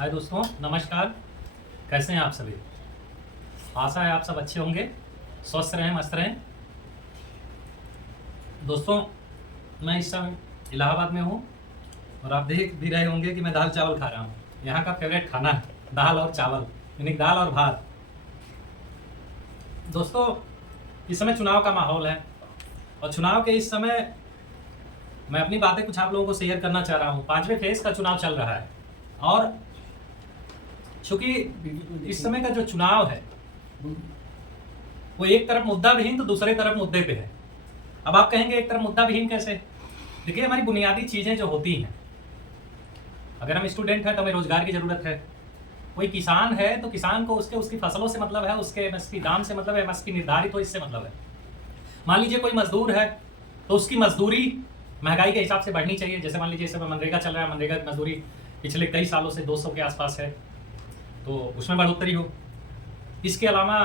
हाय दोस्तों, नमस्कार। कैसे हैं आप सभी? आशा है आप सब अच्छे होंगे, स्वस्थ रहें, मस्त रहें। दोस्तों, मैं इस समय इलाहाबाद में हूँ और आप देख भी रहे होंगे कि मैं दाल चावल खा रहा हूँ। यहाँ का फेवरेट खाना है दाल और चावल, यानी दाल और भात। दोस्तों, इस समय चुनाव का माहौल है और चुनाव के इस समय मैं अपनी बातें कुछ आप लोगों को शेयर करना चाह रहा हूँ। 5वें फेज का चुनाव चल रहा है और चूंकि इस समय का जो चुनाव है वो एक तरफ मुद्दा विहीन तो दूसरे तरफ मुद्दे पे है। अब आप कहेंगे एक तरफ मुद्दा विहीन कैसे? देखिए, हमारी बुनियादी चीजें जो होती हैं, अगर हम स्टूडेंट हैं तो हमें रोजगार की जरूरत है। कोई किसान है तो किसान को उसकी फसलों से मतलब है, उसके एमएसपी दाम से मतलब है, एमएसपी निर्धारित हो इससे मतलब है। मान लीजिए कोई मजदूर है तो उसकी मजदूरी महंगाई के हिसाब से बढ़नी चाहिए। जैसे मान लीजिए इस समय मनरेगा चल रहा है, मनरेगा की मजदूरी पिछले कई सालों से 200 के आसपास है, तो उसमें बढ़ोतरी हो। इसके अलावा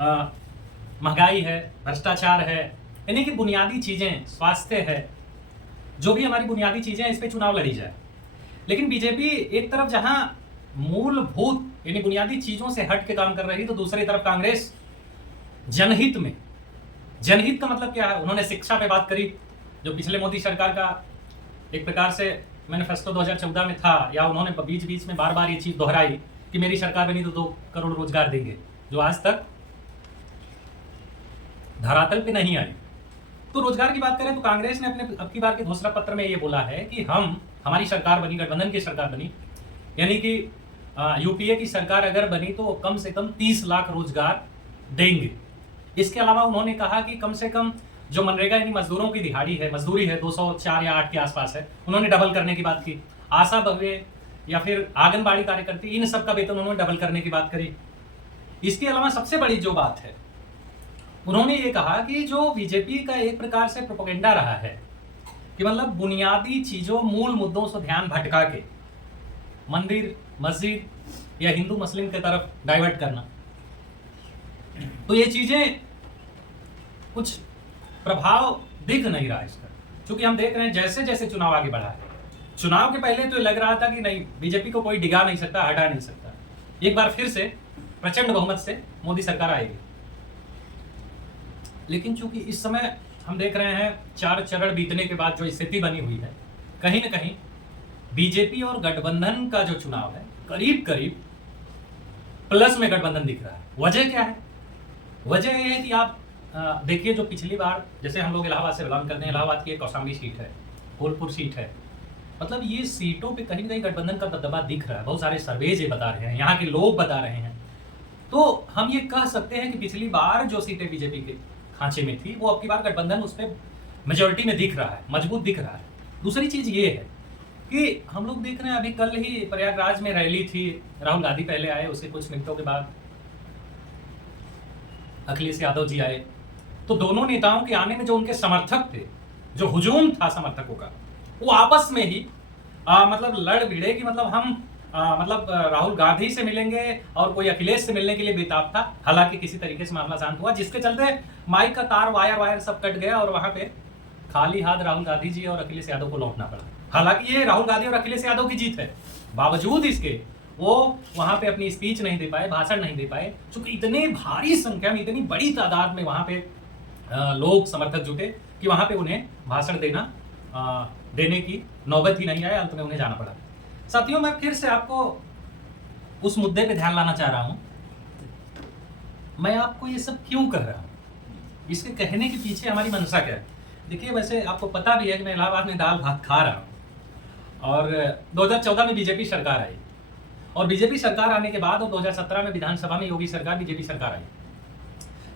महंगाई है, भ्रष्टाचार है, यानी कि बुनियादी चीजें, स्वास्थ्य है, जो भी हमारी बुनियादी चीजें हैं, इस पे चुनाव लड़ी जाए। लेकिन बीजेपी एक तरफ जहां मूलभूत यानी बुनियादी चीजों से हट के काम कर रही, तो दूसरी तरफ कांग्रेस जनहित में, जनहित का मतलब क्या है? उन्होंने शिक्षा पे बात करी, जो पिछले मोदी सरकार का एक प्रकार से मैनिफेस्टो 2014 में था, या उन्होंने बीच बीच में बार बार ये चीज दोहराई कि मेरी सरकार बनी तो 2 करोड़ रोजगार देंगे, जो आज तक धरातल पे नहीं आई। तो रोजगार की बात करें तो कांग्रेस ने अपने अब की बार के घोषणा पत्र में ये बोला है कि हमारी सरकार बनी, गठबंधन की सरकार बनी, यानी कि यूपीए की सरकार अगर बनी तो कम से कम 30 लाख रोजगार देंगे। इसके अलावा उन्होंने कहा कि कम से कम जो मनरेगा यानी मजदूरों की दिहाड़ी है, मजदूरी है 204 या 8 के आसपास है, उन्होंने डबल करने की बात की। आशा बहुए या फिर आंगनबाड़ी कार्यकर्ती, इन सब का वेतन उन्होंने डबल करने की बात करी। इसके अलावा सबसे बड़ी जो बात है, उन्होंने ये कहा कि जो बीजेपी का एक प्रकार से प्रोपेगेंडा रहा है कि मतलब बुनियादी चीजों, मूल मुद्दों से ध्यान भटका के मंदिर, मस्जिद या हिंदू मुस्लिम की तरफ डाइवर्ट करना, तो ये चीजें कुछ प्रभाव दिख नहीं रहा इसका। क्योंकि हम देख रहे हैं जैसे जैसे चुनाव आगे बढ़ा है, चुनाव के पहले तो लग रहा था कि नहीं, बीजेपी को कोई डिगा नहीं सकता, हटा नहीं सकता, एक बार फिर से प्रचंड बहुमत से मोदी सरकार आएगी। लेकिन चूंकि इस समय हम देख रहे हैं 4 चरण बीतने के बाद जो स्थिति बनी हुई है, कहीं ना कहीं बीजेपी और गठबंधन का जो चुनाव है करीब करीब प्लस में गठबंधन दिख रहा है। वजह क्या है? वजह यह है कि आप देखिए, जो पिछली बार, जैसे हम लोग इलाहाबाद से बिलोंग करते हैं, इलाहाबाद की एक कौशाम्बी सीट है, फूलपुर सीट है, मतलब ये सीटों पे कहीं ना कहीं गठबंधन का दबदबा दिख रहा है। बहुत सारे सर्वेज ये बता रहे हैं, यहाँ के लोग बता रहे हैं। तो हम ये कह सकते हैं कि पिछली बार जो सीटें बीजेपी के खांचे में थी, वो अब की बार गठबंधन उस पर मेजोरिटी में दिख रहा है, मजबूत दिख रहा है। दूसरी चीज ये है कि हम लोग देख रहे हैं, अभी कल ही प्रयागराज में रैली थी, राहुल गांधी पहले आए, उसके कुछ मिनटों के बाद अखिलेश यादव जी आए। तो दोनों नेताओं के आने में जो उनके समर्थक थे, जो हुजूम था समर्थकों का, वो आपस में ही मतलब लड़ भिड़े कि मतलब हम मतलब राहुल गांधी से मिलेंगे और कोई अखिलेश से मिलने के लिए बेताब था। हालांकि किसी तरीके से मामला शांत हुआ, जिसके चलते माइक का तार, वायर सब कट गया और वहां पे खाली हाथ राहुल गांधी जी और अखिलेश यादव को लौटना पड़ा। हालांकि ये राहुल गांधी और अखिलेश यादव की जीत है, बावजूद इसके वो वहां पे अपनी स्पीच नहीं दे पाए, भाषण नहीं दे पाए, क्योंकि इतने भारी संख्या में, इतनी बड़ी तादाद में वहां पे लोग, समर्थक जुटे कि वहां पे उन्हें भाषण देने की नौबत ही नहीं आया, अंत में उन्हें जाना पड़ा। साथियों, मैं फिर से आपको उस मुद्दे पे ध्यान लाना चाह रहा हूं। मैं आपको ये सब क्यों कह रहा हूं, इसके कहने के पीछे हमारी मंशा क्या है? देखिए, वैसे आपको पता भी है कि मैं इलाहाबाद में दाल भात खा रहा हूं और 2014 में बीजेपी सरकार आई, और बीजेपी सरकार आने के बाद और 2017 में विधानसभा में योगी सरकार, बीजेपी सरकार आई।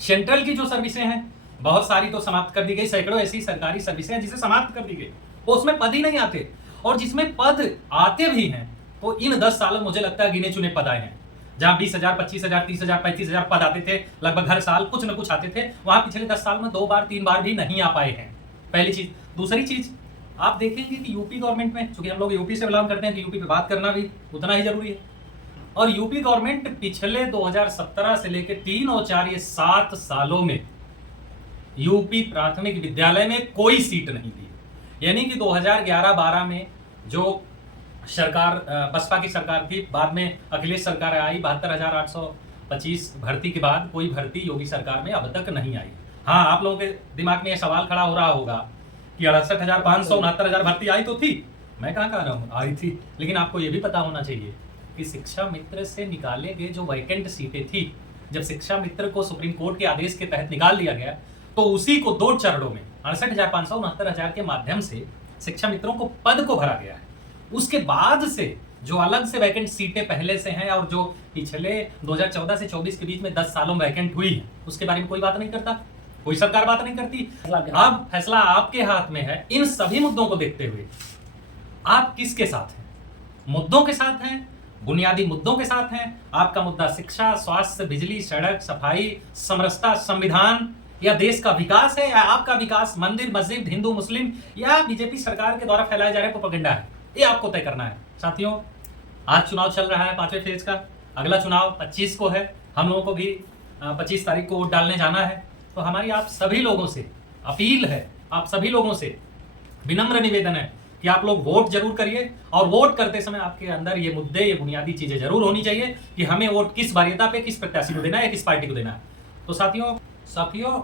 सेंट्रल की जो सर्विसें हैं बहुत सारी तो समाप्त कर दी गई, सैकड़ों ऐसी सरकारी सर्विसें हैं जिसे समाप्त कर दी गई, वो उसमें पद ही नहीं आते, और जिसमें पद आते भी हैं तो इन 10 सालों में मुझे लगता है गिने चुने पद आए हैं। जहां 20,000, 25,000, 30,000, 35,000 पद आते थे लगभग हर साल, कुछ न कुछ आते थे, वहां पिछले 10 साल में 2 बार 3 बार भी नहीं आ पाए हैं। पहली चीज। दूसरी चीज, आप देखेंगे कि यूपी गवर्नमेंट में, चूंकि हम लोग यूपी से बिलोंग करते हैं, कि यूपी पे बात करना भी उतना ही जरूरी है, और यूपी गवर्नमेंट पिछले 2017 से लेकर 3 और 4 ये 7 सालों में यूपी प्राथमिक विद्यालय में कोई सीट नहीं दी। यानी कि 2011-12 में जो सरकार बसपा की सरकार थी, बाद में अखिलेश सरकार आई, 72,825 भर्ती के बाद कोई भर्ती योगी सरकार में अब तक नहीं आई। हाँ, आप लोगों के दिमाग में ये सवाल खड़ा हो रहा होगा कि 68,500 69,000 भर्ती आई तो थी, मैं कहाँ कह रहा हूँ आई थी, लेकिन आपको ये भी पता होना चाहिए कि शिक्षा मित्र से निकाले गए जो वैकेंट सीटें थी, जब शिक्षा मित्र को सुप्रीम कोर्ट के आदेश के तहत निकाल दिया गया तो उसी को 2 चरणों में 68,500 69,000 के माध्यम से शिक्षा मित्रों को पद को भरा गया है। उसके बाद से जो अलग से वैकेंट सीटें पहले से हैं और जो पिछले 2014 से 24 के बीच में 10 सालों में वैकेंट हुई है, उसके बारे में कोई बात नहीं करता, कोई सरकार बात नहीं करती। अब फैसला आपके हाथ में है। इन सभी मुद्दों को देखते हुए आप किसके साथ हैं? मुद्दों के साथ हैं, बुनियादी मुद्दों के साथ हैं। आपका मुद्दा शिक्षा, स्वास्थ्य, बिजली, सड़क, सफाई, समरसता, संविधान या देश का विकास है, या आपका विकास मंदिर मस्जिद हिंदू मुस्लिम या बीजेपी सरकार के द्वारा फैलाए जा रहे प्रोपेगेंडा है, ये आपको तय करना है। साथियों, आज चुनाव चल रहा है 5वें फेज का, अगला चुनाव 25 को है, हम लोगों को भी 25 तारीख को वोट डालने जाना है। तो हमारी आप सभी लोगों से अपील है, आप सभी लोगों से विनम्र निवेदन है कि आप लोग वोट जरूर करिए, और वोट करते समय आपके अंदर ये मुद्दे, ये बुनियादी चीजें जरूर होनी चाहिए कि हमें वोट किस वरीयता पे, किस प्रत्याशी को देना है, किस पार्टी को देना है। तो साथियों,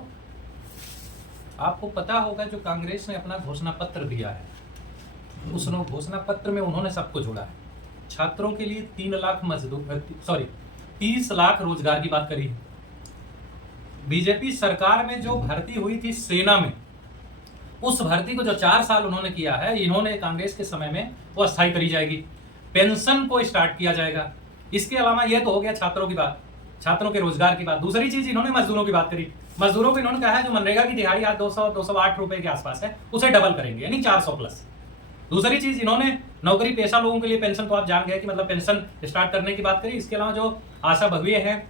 आपको पता होगा जो कांग्रेस ने अपना घोषणा पत्र दिया है, उस घोषणा पत्र में उन्होंने सबको जोड़ा है। छात्रों के लिए 30 लाख रोजगार की बात करी है। बीजेपी सरकार में जो भर्ती हुई थी सेना में, उस भर्ती को जो 4 साल उन्होंने किया है, इन्होंने कांग्रेस के समय में वो अस्थायी करी जाएगी। पेंशन को स्टार्ट किया जाएगा। इसके अलावा ये तो हो गया छात्रों की बात, छात्रों के रोजगार की बात। दूसरी चीज इन्होंने मजदूरों की बात करी। मजदूरों को इन्होंने कहा है जो मनरेगा की दिहाड़ी आज 208 रुपए के आसपास है, उसे डबल करेंगे, यानी 400 प्लस। दूसरी चीज इन्होंने नौकरी पेशा लोगों के लिए पेंशन, तो आप जान गए कि मतलब पेंशन स्टार्ट करने की बात करी। इसके अलावा जो आशा बहुए हैं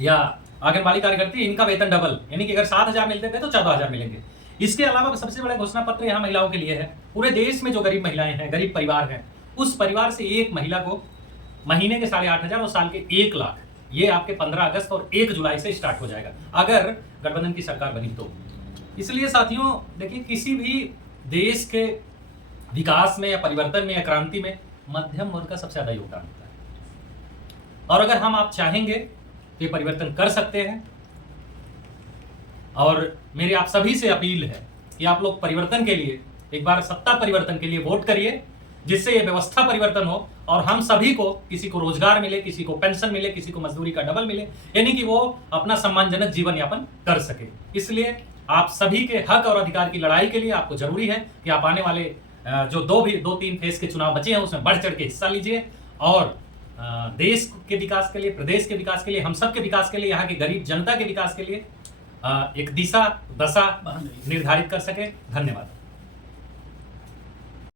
या आंगनबाड़ी कार्यकर्ती, इनका वेतन डबल, यानी कि अगर 7,000 मिलते थे तो 14,000 मिलेंगे। इसके अलावा सबसे बड़ा घोषणा पत्र यहाँ महिलाओं के लिए है। पूरे देश में जो गरीब महिलाएं हैं, गरीब परिवार हैं, उस परिवार से एक महिला को महीने के 8,500 और साल के 1 लाख, ये आपके 15 अगस्त और 1 जुलाई से स्टार्ट हो जाएगा अगर गठबंधन की सरकार बनी तो। इसलिए साथियों देखिए, किसी भी देश के विकास में या परिवर्तन में या क्रांति में मध्यम वर्ग का सबसे ज्यादा योगदान होता है, और अगर हम आप चाहेंगे तो ये परिवर्तन कर सकते हैं। और मेरी आप सभी से अपील है कि आप लोग परिवर्तन के लिए, एक बार सत्ता परिवर्तन के लिए वोट करिए, जिससे ये व्यवस्था परिवर्तन हो और हम सभी को, किसी को रोजगार मिले, किसी को पेंशन मिले, किसी को मजदूरी का डबल मिले, यानी कि वो अपना सम्मानजनक जीवन यापन कर सके। इसलिए आप सभी के हक और अधिकार की लड़ाई के लिए आपको जरूरी है कि आप आने वाले जो 2-3 फेज के चुनाव बचे हैं उसमें बढ़ चढ़ के हिस्सा लीजिए, और देश के विकास के लिए, प्रदेश के विकास के लिए, हम सब के विकास के लिए, यहाँ की गरीब जनता के विकास के लिए एक दिशा दशा निर्धारित कर सके। धन्यवाद।